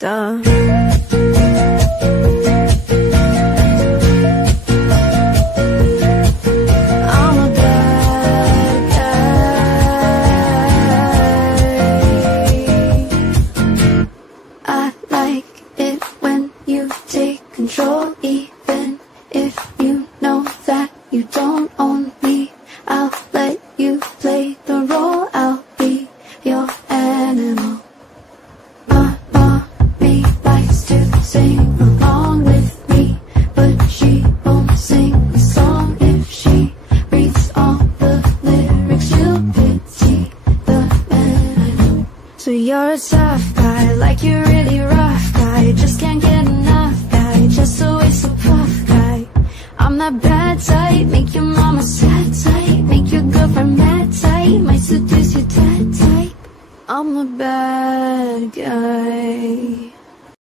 Duh. I'm a bad guy. I like it when you take control, even if you know that you don't own me. I'll let you play the role, I'll be your animal. My mommy likes to sing along with me, but she won't sing the song if she reads all the lyrics. She'll pity the man I know. So you're a tough guy, like you're really rough guy, just can't get enough guy, just always so puff guy. I'm that bad type, make your mama sad type, make your girlfriend mad tight, might seduce your dad type. I'm a bad guy.